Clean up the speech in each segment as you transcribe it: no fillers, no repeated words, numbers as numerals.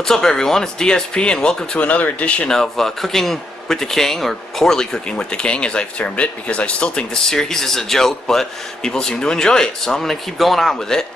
What's up, everyone? It's DSP, and welcome to another edition of Cooking with the King, or Poorly Cooking with the King, as I've termed it, because I still think this series is a joke, but people seem to enjoy it, so I'm going to keep going on with it.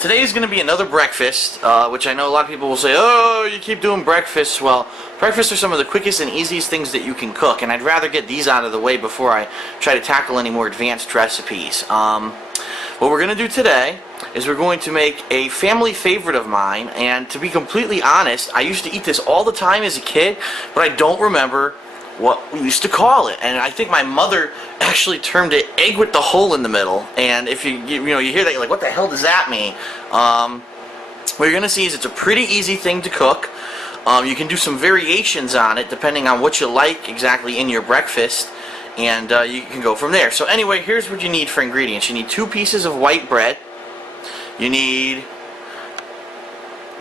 Today is going to be another breakfast, which I know a lot of people will say, oh, you keep doing breakfasts. Well, breakfasts are some of the quickest and easiest things that you can cook, and I'd rather get these out of the way before I try to tackle any more advanced recipes. What we're going to do today is we're going to make a family favorite of mine, and to be completely honest, I used to eat this all the time as a kid, but I don't remember what we used to call it. And I think my mother actually termed it egg with the hole in the middle. And if you hear that, you're like, what the hell does that mean? What you're going to see is it's a pretty easy thing to cook. You can do some variations on it depending on what you like exactly in your breakfast, and you can go from there. So anyway, here's what you need for ingredients. You need 2 pieces of white bread. You need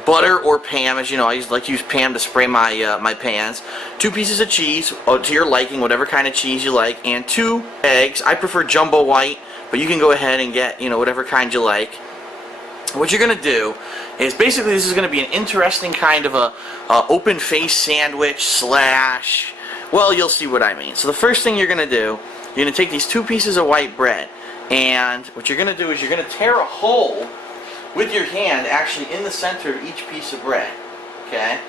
butter or Pam, as you know, I like to use Pam to spray my my pans. 2 pieces of cheese, to your liking, whatever kind of cheese you like, and 2 eggs. I prefer jumbo white, but you can go ahead and get, whatever kind you like. What you're going to do is, basically, this is going to be an interesting kind of a open face sandwich slash, well, you'll see what I mean. So the first thing you're going to do, you're going to take these 2 pieces of white bread, and what you're going to do is you're going to tear a hole with your hand actually in the center of each piece of bread, okay?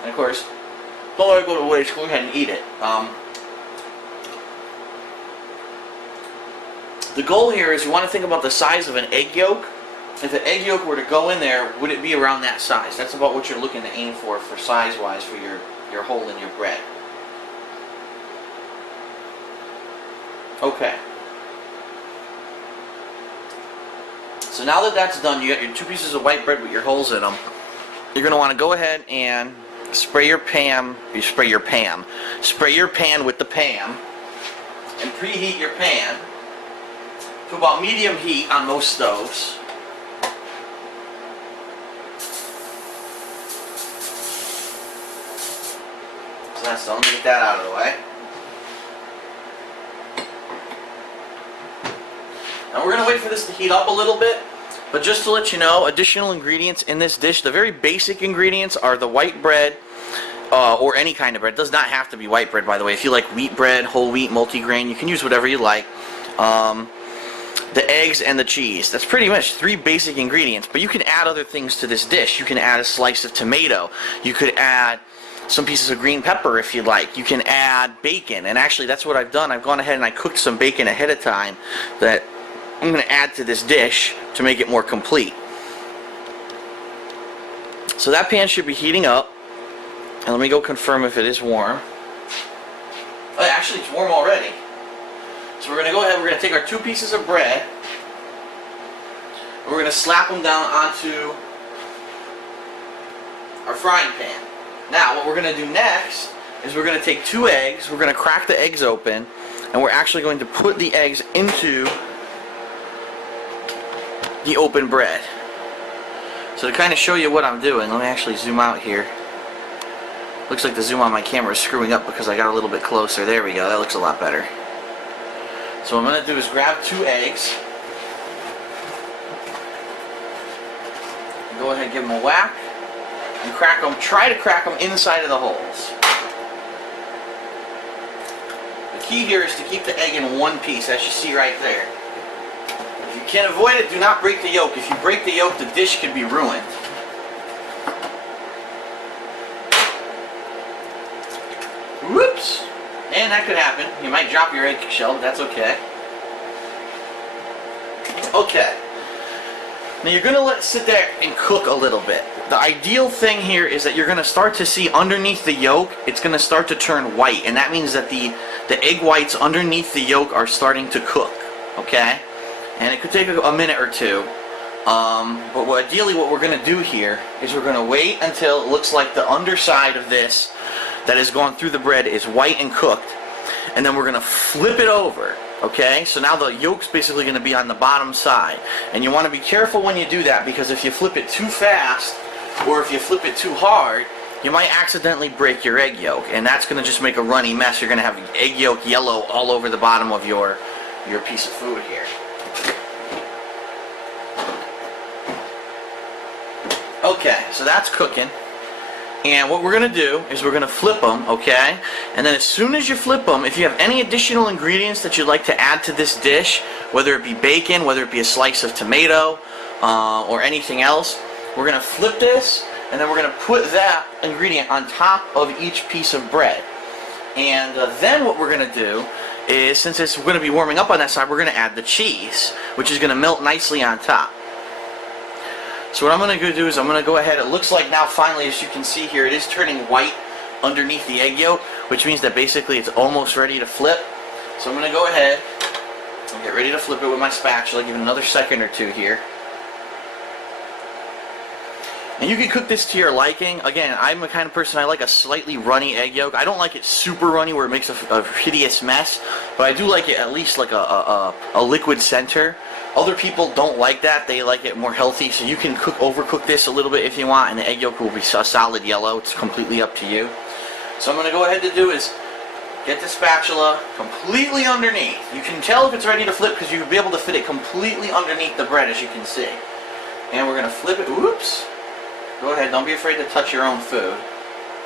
And of course, don't let it go to waste, go ahead and eat it. The goal here is you want to think about the size of an egg yolk. If the egg yolk were to go in there, would it be around that size? That's about what you're looking to aim for size-wise for your hole in your bread. Okay. So now that that's done, you got your 2 pieces of white bread with your holes in them. You're going to want to go ahead and spray your pan with the Pam, and preheat your pan to about medium heat on most stoves. So that's done. Let me get that out of the way. Now we're going to wait for this to heat up a little bit, but just to let you know, additional ingredients in this dish, the very basic ingredients are the white bread, or any kind of bread. It does not have to be white bread, by the way. If you like wheat bread, whole wheat, multigrain, you can use whatever you like. The eggs and the cheese. That's pretty much 3 basic ingredients, but you can add other things to this dish. You can add a slice of tomato. You could add some pieces of green pepper if you like. You can add bacon, and actually that's what I've done. I've gone ahead and I cooked some bacon ahead of time that I'm going to add to this dish to make it more complete. So that pan should be heating up, and let me go confirm if it is warm. Oh, actually it's warm already. So we're going to go ahead, we're going to take our 2 pieces of bread, and we're going to slap them down onto our frying pan. Now what we're going to do next is we're going to take 2 eggs, we're going to crack the eggs open, and we're actually going to put the eggs into the open bread. So to kind of show you what I'm doing, let me actually zoom out here. Looks like the zoom on my camera is screwing up because I got a little bit closer. There we go, that looks a lot better. So what I'm going to do is grab 2 eggs, go ahead and give them a whack, and crack them. Try to crack them inside of the holes. The key here is to keep the egg in one piece, as you see right there. If you can avoid it, do not break the yolk. If you break the yolk, the dish could be ruined. Whoops! And that could happen. You might drop your eggshell, but that's okay. Okay. Now you're going to let it sit there and cook a little bit. The ideal thing here is that you're going to start to see underneath the yolk, it's going to start to turn white. And that means that the egg whites underneath the yolk are starting to cook. Okay? And it could take a minute or 2. But ideally what we're going to do here is we're going to wait until it looks like the underside of this that has gone through the bread is white and cooked. And then we're going to flip it over. Okay, so now the yolk's basically going to be on the bottom side. And you want to be careful when you do that, because if you flip it too fast or if you flip it too hard, you might accidentally break your egg yolk, and that's going to just make a runny mess. You're going to have egg yolk yellow all over the bottom of your piece of food here. Okay, so that's cooking. And what we're going to do is we're going to flip them, okay? And then as soon as you flip them, if you have any additional ingredients that you'd like to add to this dish, whether it be bacon, whether it be a slice of tomato, or anything else, we're going to flip this, and then we're going to put that ingredient on top of each piece of bread. And then what we're going to do is, since it's going to be warming up on that side, we're going to add the cheese, which is going to melt nicely on top. So what I'm going to do is I'm going to go ahead, it looks like now finally, as you can see here, it is turning white underneath the egg yolk, which means that basically it's almost ready to flip. So I'm going to go ahead and get ready to flip it with my spatula, give it another second or two here. And you can cook this to your liking. Again, I'm the kind of person, I like a slightly runny egg yolk. I don't like it super runny where it makes a hideous mess, but I do like it at least like a liquid center. Other people don't like that. They like it more healthy, so you can overcook this a little bit if you want, and the egg yolk will be a solid yellow. It's completely up to you. So I'm going to go ahead to do is get the spatula completely underneath. You can tell if it's ready to flip because you'll be able to fit it completely underneath the bread, as you can see. And we're going to flip it. Oops. Go ahead, don't be afraid to touch your own food.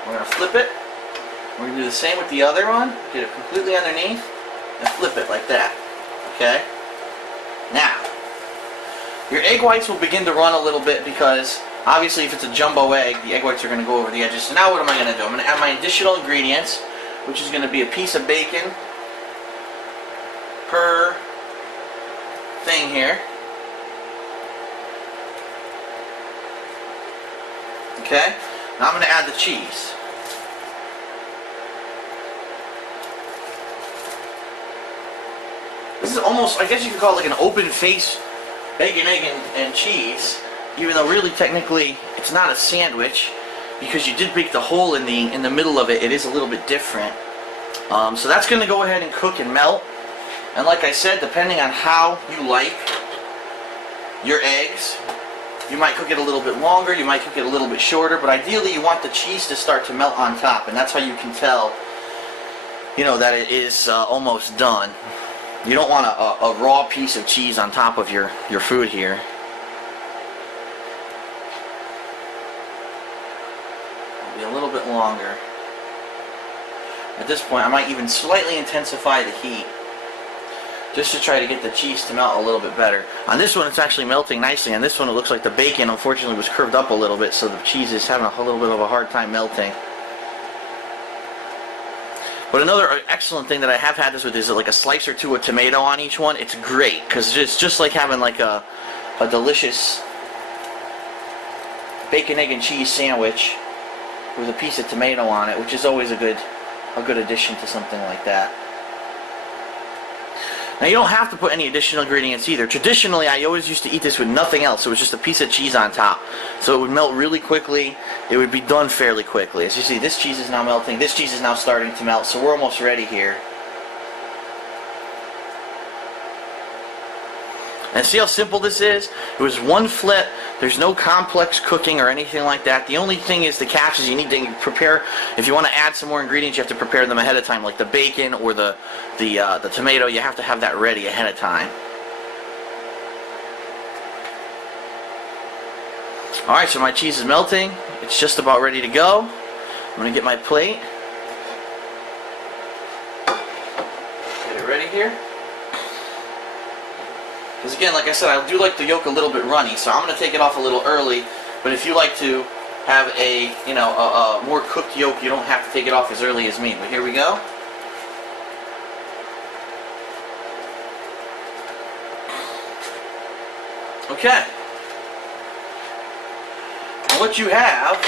We're going to flip it. We're going to do the same with the other one. Get it completely underneath and flip it like that. Okay? Now, your egg whites will begin to run a little bit because obviously if it's a jumbo egg, the egg whites are going to go over the edges. So now what am I going to do? I'm going to add my additional ingredients, which is going to be a piece of bacon per thing here. Okay, now I'm going to add the cheese. This is almost, I guess you could call it like an open face bacon, egg, and cheese, even though really technically it's not a sandwich because you did bake the hole in the middle of it. It is a little bit different. So that's going to go ahead and cook and melt. And like I said, depending on how you like your eggs, you might cook it a little bit longer, you might cook it a little bit shorter, but ideally you want the cheese to start to melt on top, and that's how you can tell, you know, that it is almost done. You don't want a raw piece of cheese on top of your food here. It'll be a little bit longer. At this point I might even slightly intensify the heat, just to try to get the cheese to melt a little bit better. On this one it's actually melting nicely. On this one it looks like the bacon unfortunately was curved up a little bit, so the cheese is having a little bit of a hard time melting. But another excellent thing that I have had this with is like a slice or two of tomato on each one. It's great because it's just like having like a delicious bacon, egg, and cheese sandwich with a piece of tomato on it, which is always a good addition to something like that. Now you don't have to put any additional ingredients either. Traditionally I always used to eat this with nothing else. It was just a piece of cheese on top. So it would melt really quickly. It would be done fairly quickly. As you see, this cheese is now melting. This cheese is now starting to melt. So we're almost ready here. And see how simple this is? It was one flip. There's no complex cooking or anything like that. The only thing is, the catch is you need to prepare, if you want to add some more ingredients, you have to prepare them ahead of time, like the bacon or the tomato. You have to have that ready ahead of time. Alright, so my cheese is melting. It's just about ready to go. I'm going to get my plate. Get it ready here. Because again, like I said, I do like the yolk a little bit runny, so I'm going to take it off a little early. But if you like to have a more cooked yolk, you don't have to take it off as early as me. But here we go. Okay. And what you have,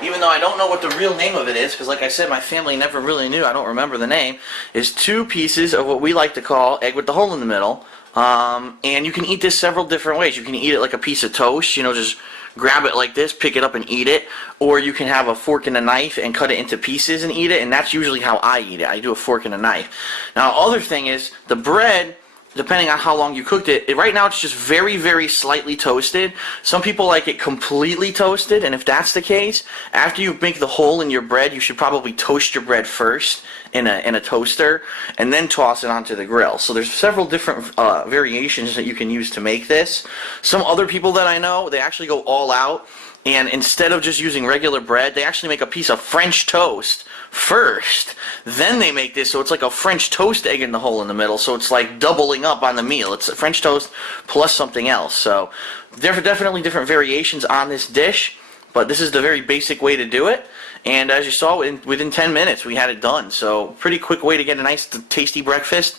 even though I don't know what the real name of it is, because like I said, my family never really knew, I don't remember the name, is 2 pieces of what we like to call egg with the hole in the middle. And you can eat this several different ways. You can eat it like a piece of toast, you know, just grab it like this, pick it up and eat it. Or you can have a fork and a knife and cut it into pieces and eat it, and that's usually how I eat it. I do a fork and a knife. Now, other thing is, the bread, depending on how long you cooked it, right now it's just very, very slightly toasted. Some people like it completely toasted, and if that's the case, after you make the hole in your bread, you should probably toast your bread first in a toaster, and then toss it onto the grill. So there's several different variations that you can use to make this. Some other people that I know, they actually go all out and instead of just using regular bread, they actually make a piece of French toast first. Then they make this, so it's like a French toast egg in the hole in the middle, so it's like doubling up on the meal. It's a French toast plus something else. So there are definitely different variations on this dish, but this is the very basic way to do it. And as you saw, within 10 minutes we had it done. So pretty quick way to get a nice tasty breakfast.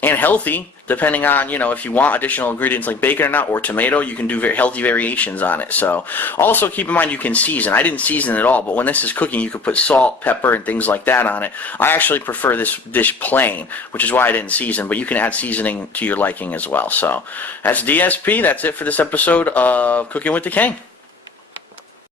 And healthy, depending on, if you want additional ingredients like bacon or not, or tomato, you can do very healthy variations on it. So also keep in mind you can season. I didn't season it all, but when this is cooking, you could put salt, pepper, and things like that on it. I actually prefer this dish plain, which is why I didn't season, but you can add seasoning to your liking as well. So that's DSP. That's it for this episode of Cooking with the King.